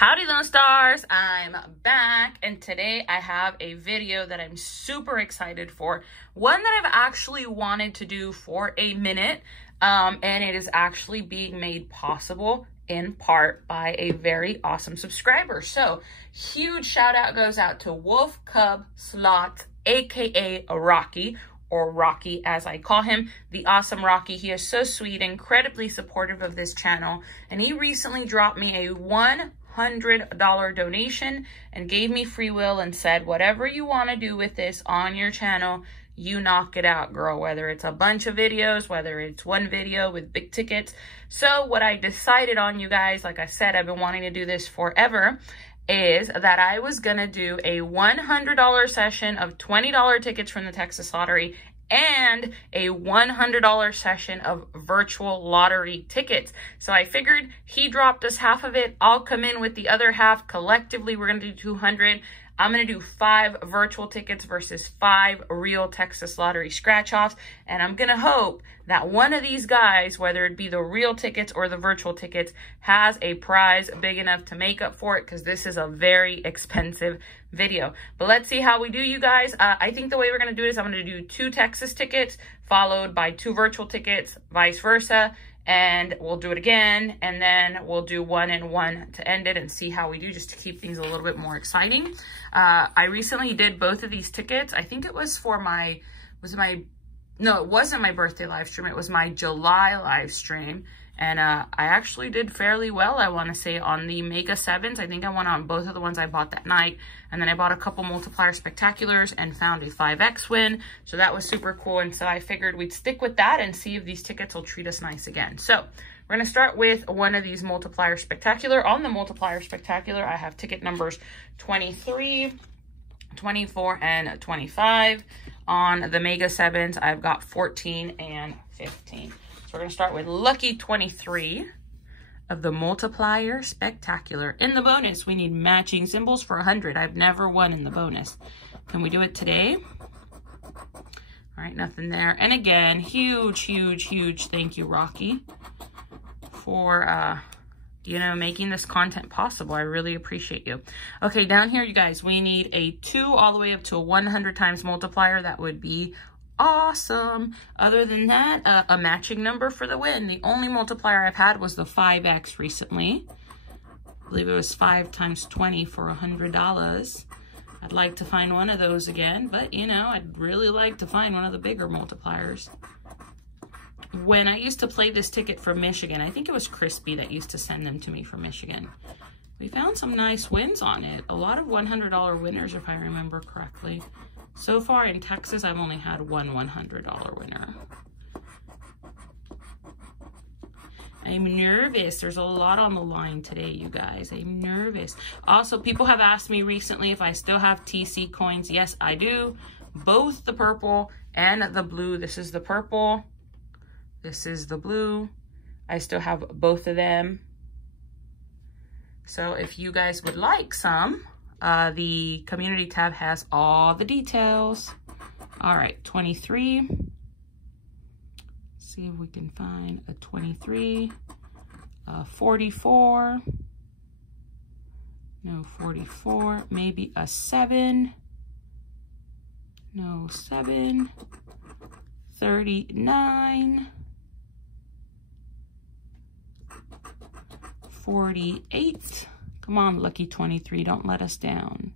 Howdy Lone Stars, I'm back, and today I have a video that I'm super excited for. One that I've actually wanted to do for a minute, and it is actually being made possible in part by a very awesome subscriber. So huge shout out goes out to Wolf Cub Slot, aka Rocky, or Rocky as I call him, the awesome Rocky. He is so sweet, incredibly supportive of this channel, and he recently dropped me a $100 donation and gave me free will and said, whatever you want to do with this on your channel, you knock it out, girl. Whether it's a bunch of videos, whether it's one video with big tickets. So what I decided on, you guys, like I said, I've been wanting to do this forever, is that I was gonna do a $100 session of $20 tickets from the Texas lottery and a $100 session of virtual lottery tickets. So I figured he dropped us half of it. I'll come in with the other half. Collectively, we're gonna do 200. I'm gonna do 5 virtual tickets versus 5 real Texas lottery scratch-offs. And I'm gonna hope that one of these guys, whether it be the real tickets or the virtual tickets, has a prize big enough to make up for it, because this is a very expensive video. But let's see how we do, you guys. I think the way we're gonna do this, I'm gonna do 2 Texas tickets followed by 2 virtual tickets, vice versa. And we'll do it again, and then we'll do 1 and 1 to end it and see how we do, just to keep things a little bit more exciting. I recently did both of these tickets. I think it was for no, it wasn't my birthday live stream. It was my July live stream. And I actually did fairly well, I want to say, on the Mega 7s. I think I won on both of the ones I bought that night. And then I bought a couple multiplier spectaculars and found a 5X win. So that was super cool. And so I figured we'd stick with that and see if these tickets will treat us nice again. So we're going to start with one of these multiplier spectacular. On the multiplier spectacular, I have ticket numbers 23, 24, and 25. On the Mega 7s, I've got 14 and 15. So we're going to start with lucky 23 of the multiplier spectacular. In the bonus, we need matching symbols for 100. I've never won in the bonus. Can we do it today? All right, nothing there. And again, huge, huge, huge thank you, Rocky, for, you know, making this content possible. I really appreciate you. Okay, down here, you guys, we need a 2 all the way up to a 100 times multiplier. That would be awesome. Other than that, a matching number for the win. The only multiplier I've had was the 5X recently. I believe it was 5 times 20 for $100. I'd like to find one of those again, but you know, I'd really like to find one of the bigger multipliers. When I used to play this ticket from Michigan, I think it was Crispy that used to send them to me from Michigan. We found some nice wins on it. A lot of $100 winners, if I remember correctly. So far in Texas, I've only had one $100 winner. I'm nervous. There's a lot on the line today, you guys. I'm nervous. Also, people have asked me recently if I still have TC coins. Yes, I do. Both the purple and the blue. This is the purple. This is the blue. I still have both of them. So if you guys would like some, the community tab has all the details. All right, 23. Let's see if we can find a 23. 44. No, 44. Maybe a 7. No, 7. 39. 48. Come on, lucky 23, don't let us down.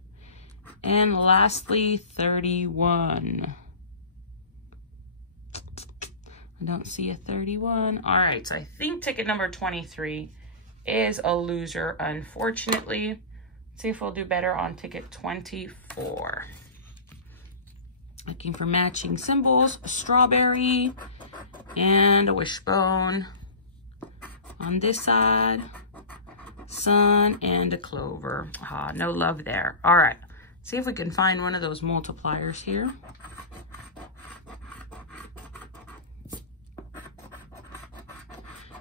And lastly, 31. I don't see a 31. All right, so I think ticket number 23 is a loser, unfortunately. Let's see if we'll do better on ticket 24. Looking for matching symbols, a strawberry and a wishbone on this side. Sun and a clover. Ah, no love there. All right, see if we can find one of those multipliers here.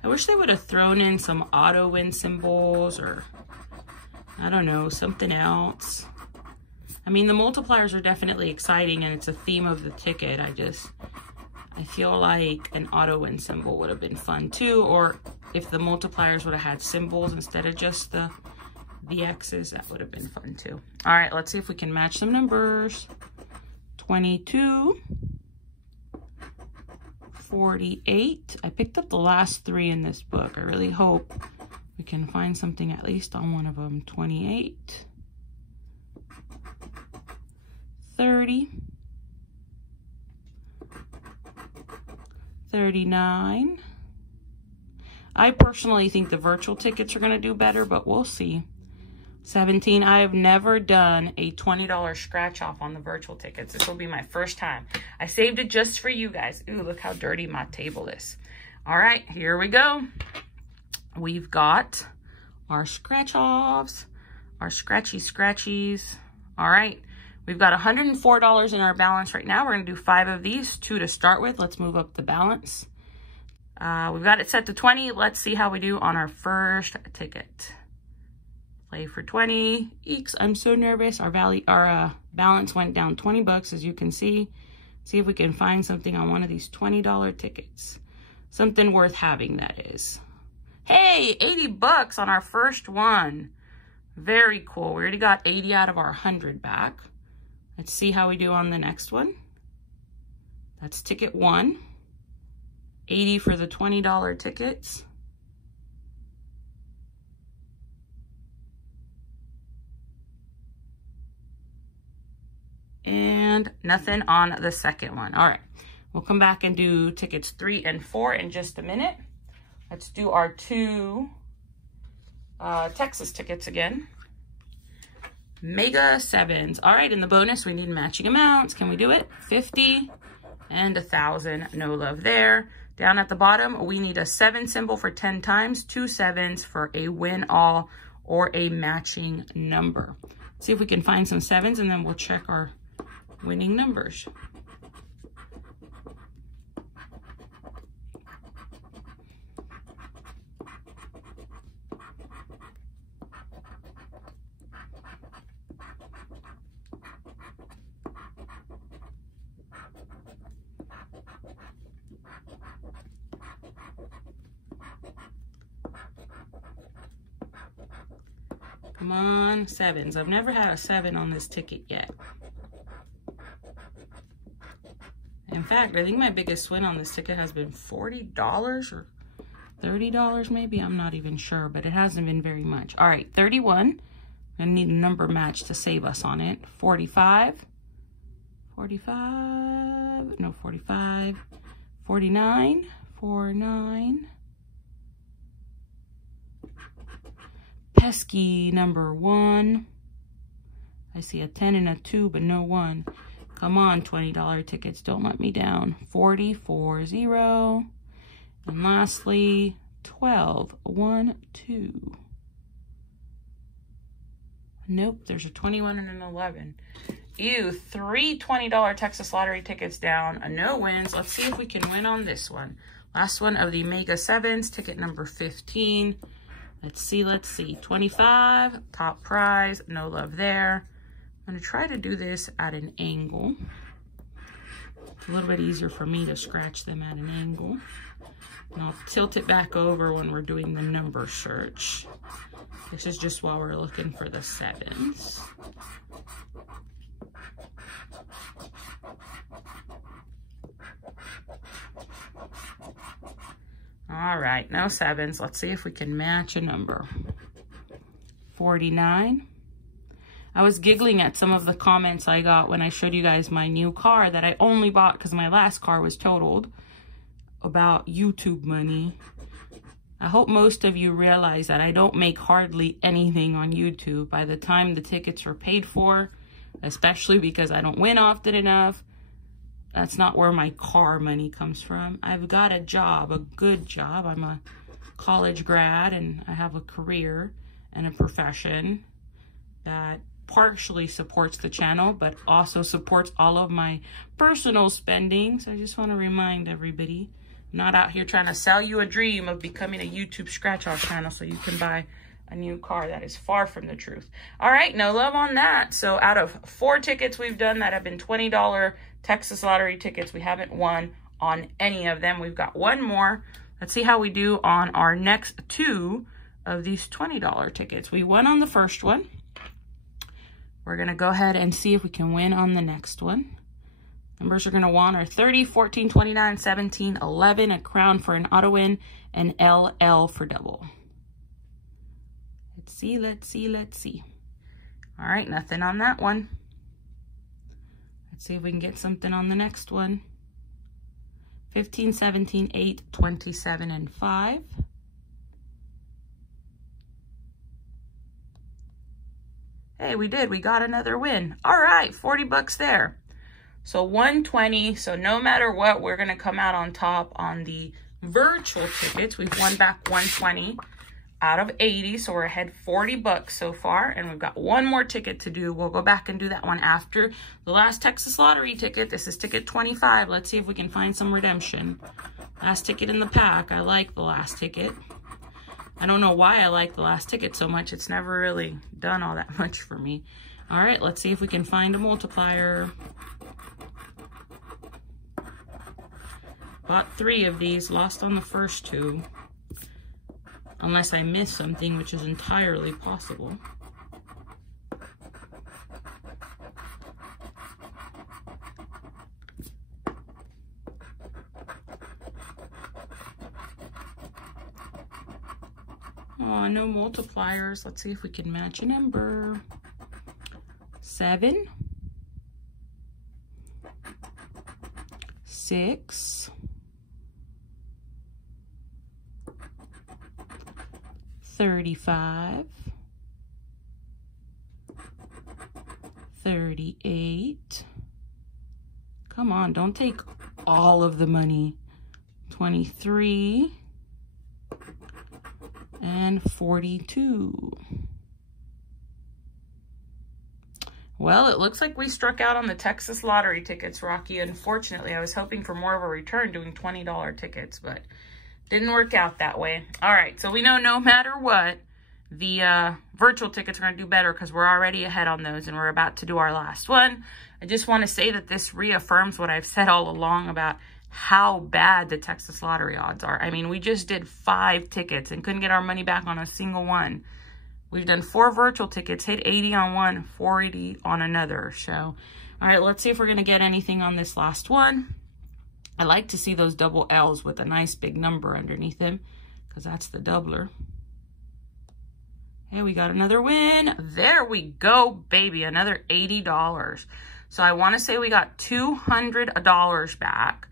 I wish they would have thrown in some auto win symbols, or I don't know, something else. I mean, the multipliers are definitely exciting and it's a theme of the ticket. I feel like an auto win symbol would have been fun too, or if the multipliers would have had symbols instead of just the the X's. That would have been fun too. All right, let's see if we can match some numbers. 22, 48. I picked up the last 3 in this book. I really hope we can find something at least on one of them. 28, 30, 39. I personally think the virtual tickets are going to do better, but we'll see. 17. I have never done a $20 scratch off on the virtual tickets. This will be my first time. I saved it just for you guys. Ooh, look how dirty my table is. All right, here we go. We've got our scratch offs, our scratchies. All right, we've got $104 in our balance right now. We're going to do 5 of these, 2 to start with. Let's move up the balance. We've got it set to 20. Let's see how we do on our first ticket. Play for 20. Eeks, I'm so nervous. Our balance went down 20 bucks, as you can see. See if we can find something on one of these $20 tickets. Something worth having, that is. Hey, 80 bucks on our first one. Very cool. We already got 80 out of our 100 back. Let's see how we do on the next one. That's ticket 1. 80 for the $20 tickets. And nothing on the second one. All right, we'll come back and do tickets 3 and 4 in just a minute. Let's do our 2 Texas tickets again. Mega 7s. All right, in the bonus, we need matching amounts. Can we do it? 50 and 1,000. No love there. Down at the bottom, we need a 7 symbol for 10 times, 2 7s for a win all or a matching number. See if we can find some 7s, and then we'll check our winning numbers. Come on, 7s. I've never had a 7 on this ticket yet. In fact, I think my biggest win on this ticket has been $40 or $30 maybe. I'm not even sure, but it hasn't been very much. All right, 31. I need a number match to save us on it. 45. 45. No, 45. 49. 49. Pesky number 1. I see a 10 and a 2, but no 1. Come on, $20 tickets. Don't let me down. 40, 40. And lastly, 12, 1, 2. Nope, there's a 21 and an 11. Ew, 3 $20 Texas lottery tickets down. No wins. Let's see if we can win on this one. Last one of the Mega 7s, ticket number 15. Let's see. 25, top prize, no love there. I'm gonna try to do this at an angle. It's a little bit easier for me to scratch them at an angle. And I'll tilt it back over when we're doing the number search. This is just while we're looking for the 7s. All right, no 7s. Let's see if we can match a number. 49. I was giggling at some of the comments I got when I showed you guys my new car that I only bought because my last car was totaled, about YouTube money. I hope most of you realize that I don't make hardly anything on YouTube by the time the tickets are paid for, especially because I don't win often enough. That's not where my car money comes from. I've got a job, a good job. I'm a college grad and I have a career and a profession that partially supports the channel, but also supports all of my personal spending. So I just want to remind everybody, I'm not out here trying to sell you a dream of becoming a YouTube scratch-off channel so you can buy a new car. That is far from the truth. All right, no love on that. So out of 4 tickets we've done that have been $20 Texas lottery tickets, we haven't won on any of them. We've got 1 more. Let's see how we do on our next 2 of these $20 tickets. We won on the first one. We're gonna go ahead and see if we can win on the next one. Numbers are gonna want are 30, 14, 29, 17, 11, a crown for an auto win, and LL for double. Let's see, let's see, let's see. All right, nothing on that one. Let's see if we can get something on the next one. 15, 17, 8, 27, and 5. Hey, we did. We got another win. All right, 40 bucks there. So 120. So no matter what, we're going to come out on top on the virtual tickets. We've won back 120 out of 80. So we're ahead 40 bucks so far. And we've got one more ticket to do. We'll go back and do that one after the last Texas lottery ticket. This is ticket 25. Let's see if we can find some redemption. Last ticket in the pack. I like the last ticket. I don't know why I like the last ticket so much. It's never really done all that much for me. All right, let's see if we can find a multiplier. Bought 3 of these, lost on the first 2. Unless I missed something, which is entirely possible. Oh, no multipliers. Let's see if we can match a number. 7, 6, 35, 38. Come on, don't take all of the money. 23 and 42. Well, it looks like we struck out on the Texas lottery tickets, Rocky. Unfortunately, I was hoping for more of a return doing $20 tickets, but didn't work out that way. All right, so we know no matter what, the virtual tickets are going to do better because we're already ahead on those and we're about to do our last one. I just want to say that this reaffirms what I've said all along about how bad the Texas lottery odds are. I mean, we just did 5 tickets and couldn't get our money back on a single one. We've done 4 virtual tickets, hit 80 on one, 480 on another. So, all right, let's see if we're going to get anything on this last one. I like to see those double L's with a nice big number underneath them because that's the doubler. Hey, we got another win. There we go, baby. Another $80. So I want to say we got $200 back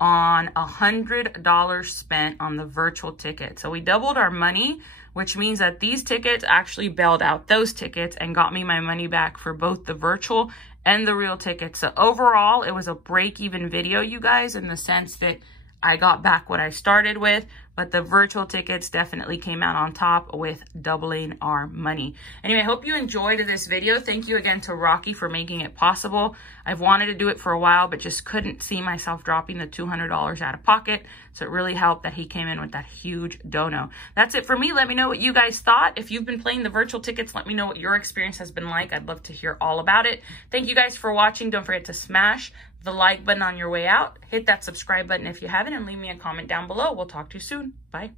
on $100 spent on the virtual ticket. So we doubled our money, which means that these tickets actually bailed out those tickets and got me my money back for both the virtual and the real tickets. So overall, it was a break-even video, you guys, in the sense that I got back what I started with, but the virtual tickets definitely came out on top with doubling our money. Anyway, I hope you enjoyed this video. Thank you again to Rocky for making it possible. I've wanted to do it for a while, but just couldn't see myself dropping the $200 out of pocket. So it really helped that he came in with that huge dono. That's it for me. Let me know what you guys thought. If you've been playing the virtual tickets, let me know what your experience has been like. I'd love to hear all about it. Thank you guys for watching. Don't forget to smash the like button on your way out. Hit that subscribe button if you haven't, and leave me a comment down below. We'll talk to you soon. Bye.